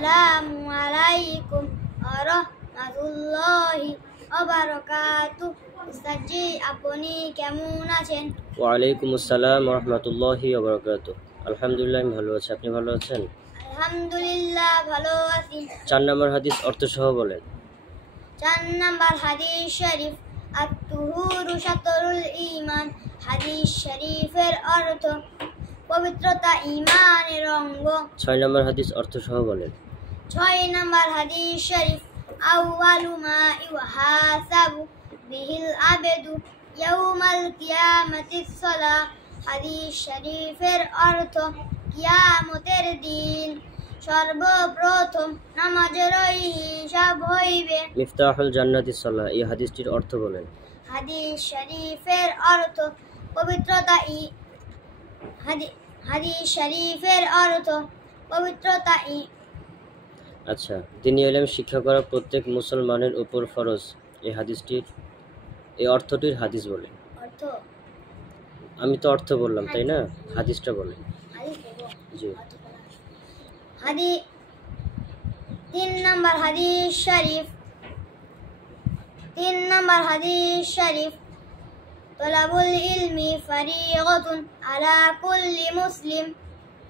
আসসালামু আলাইকুম ওয়া রাহমাতুল্লাহি ওয়া বারাকাতুহু। উস্তাদজি, আপনি কেমন আছেন? ওয়ালাইকুম আসসালাম ওয়া রাহমাতুল্লাহি ওয়া বারাকাতুহু। আলহামদুলিল্লাহ, আমি ভালো আছি। আপনি ভালো আছেন? আলহামদুলিল্লাহ, ভালো আছি। 4 নম্বর হাদিস অর্থ সহ বলেন। 4 নাম্বার হাদিস শরীফ, আত-তুহুরু শাতরুল ঈমান। হাদিস শরীফের অর্থ পবিত্রতা ঈমানের অঙ্গ। 6 নম্বর হাদিস অর্থ সহ বলেন। 6 নাম্বার হাদিস শরীফ, আউয়ালু মা ইউহাসাবু বিহিল আবদু ইয়াউমাল কিয়ামাতিস সালাহ। হাদিস শরীফের অর্থ কিয়ামতের দিন সর্বপ্রথম নামাজের হিসাব হইবে। মিফতাহুল জান্নাতিস সালাহ, এই হাদিসটির অর্থ বলেন। হাদিস শরীফের অর্থ পবিত্রতা হাদিস শরীফের অর্থ পবিত্রতা। আচ্ছা, দ্বীনি ইলম শিক্ষা করা প্রত্যেক মুসলমানের উপর ফরজ। এই অর্থটির হাদিস বলেন। অর্থ আমি তো অর্থ বললাম, তাই না? হাদিসটা বলেন। জি। 3 নাম্বার হাদিস শরীফ, তলাবুল ইলমি ফারিগাতুন আলা কুল্লি মুসলিম।